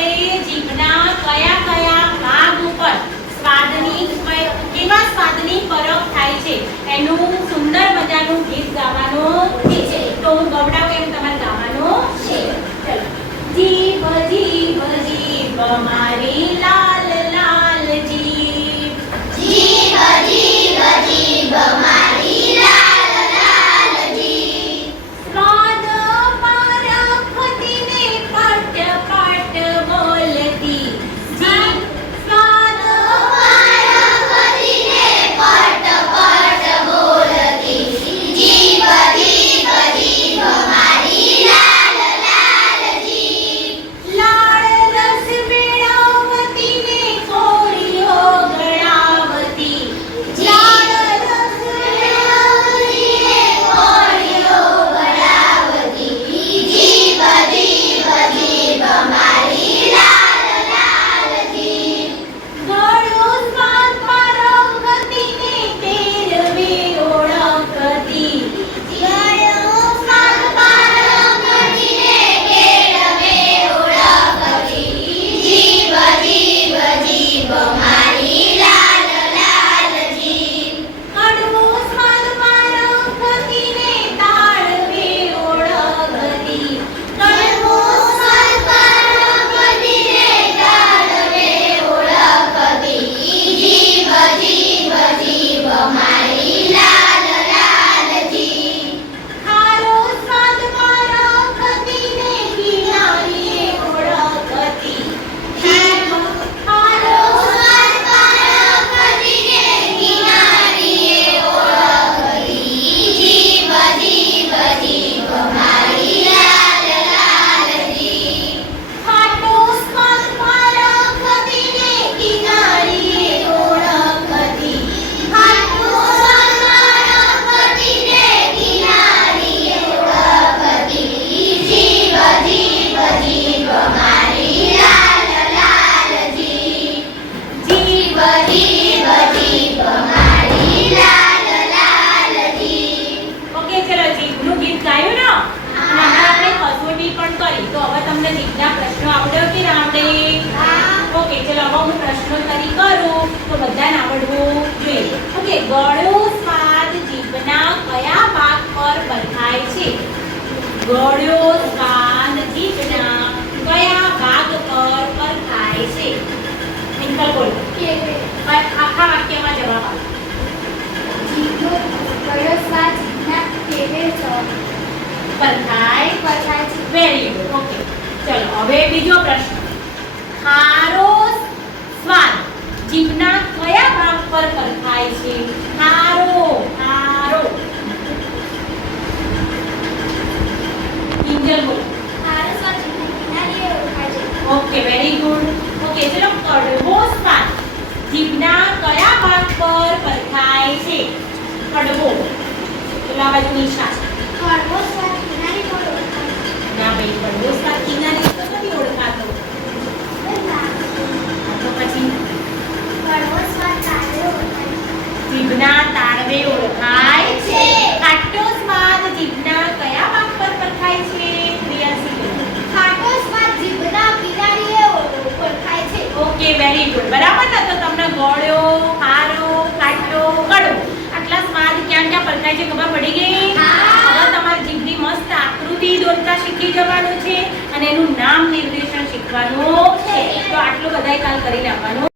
આપણે જીભના કયા કયા ભાગ ઉપર સ્વાદની કેવા સ્વાદની ફરક થાય છે એનું સુંદર મજાનું ગીત ગાવાનું છે. તો હું ગવડાવું એમ તમારે ગાવાનું છે. ચલો. જીભ જીભ જીભ મારી લાલ લાલ જીભ. જીભ જીભ જીભ મારી લાલ લાલ જીભ. સ્વાદ પારખતી ને પટ પટ બોલતી જીભ. સ્વાદ પારખતી ને પટ પટ બોલતી જીભ જીભ જીભ મારી લાલ લાલ જીભ. લાળ રસ મેળવતી ને કોળીઓ ગળાવતી. લાલ રસ મેળવતી ને કોળીઓ ગળાવતી જીભ જીભ જીભ મારી લાલ લાલ જીભ. ગળો સ્વાદ પારખતી ને તેરવે ઓળખતી. ગળો સ્વાદ પારખતી ને કેળવે ઓળખતી જીભ જીભ જીભ મારી લાલ લાલ જીભ. કડવો સ્વાદ પારખતી ને તાળવે ઓળખતી. કડવો સ્વાદ પારખતી ને તાળવે ઓળખતી જીભ જીભ જીભ મારી લાલ લાલ જીભ. ખારો સ્વાદ પારખતી ને કિનારીએ ઓળખતી. ખારો સ્વાદ પારખતી ને કિનારીએ ઓળખતી જીભ જીભ જીભ મારી લાલ લાલ જીભ. ખાટો સ્વાદ પારખતી ને કિનારીએ ઓળખતી. ખાટો સ્વાદ પારખતી ને કિનારીએ ઓળખતી જીભ જીભ જીભ મારી લાલ લાલ જીભ. જીભ જીભ જીભ મારી લાલ લાલ જીભ. ઓકે ચલો જીભનું ગીત ગાયું ને અને હમણાં આપણે કસોટી પણ કરી. તો હવે તમને જીભના પ્રશ્નો આવડે કે ના આવડે? ઓકે ચલો હવે હું પ્રશ્નોત્તરી કરું તો બધાને આવડવું જોઈએ. ઓકે ગળો સ્વાદ જીભના કયા ભાગ પર પરખાય છે? ગળો સ્વાદ જીભના કયા ભાગ પર પરખાય છે? સિમ્પલ બોલો. આખા વાક્યમાં જવાબ આપો. જીભનો કયો સ્વાદ જીભના કેળવે પરખાય. પરખાય છે? Very good. ઓકે ચલો હવે બીજો પ્રશ્ન. ખારો સ્વાદ જીભના કયા ભાગ પર પરખાય છે? ખારો ખારો. કિંજલ બોલો. ખારો સ્વાદ જીભના કિનારીએ ઓળખાય છે. Okay very good. ઓકે ચલો કડવો સ્વાદ જીભના કયા ભાગ પર પરખાય છે? કડવો. ચલો આ બાજુ નિશા. કડવો સ્વાદ કિનારી પર ઓળખાય છે. ના ભાઈ કડવો સ્વાદ કિનારી તો નથી ઓળખાતો. તો પછી કડવો સ્વાદ તાળવે ઓળખાય છે. જીભના તાળવે ઓળખાય છે. ખાટો સ્વાદ જીભના કયા ભાગ પર પરખાય છે? પ્રિયાસી. ખાટો સ્વાદ જીભના કિનારીએ ઓળખાય છે. Okay very good. બરાબર ને? તો તમને ગળ્યો, ખારો, ખાટો, કડવો આટલા સ્વાદ ક્યાં ક્યાં પરખાય છે ખબર પડી ગઈ? હવે તમારી જીભની મસ્ત આકૃતિ દોરતા શીખી જવાનું છે અને એનું નામ નિર્દેશન શીખવાનું છે. તો આટલું બધાય કાલ કરી નાખવાનું.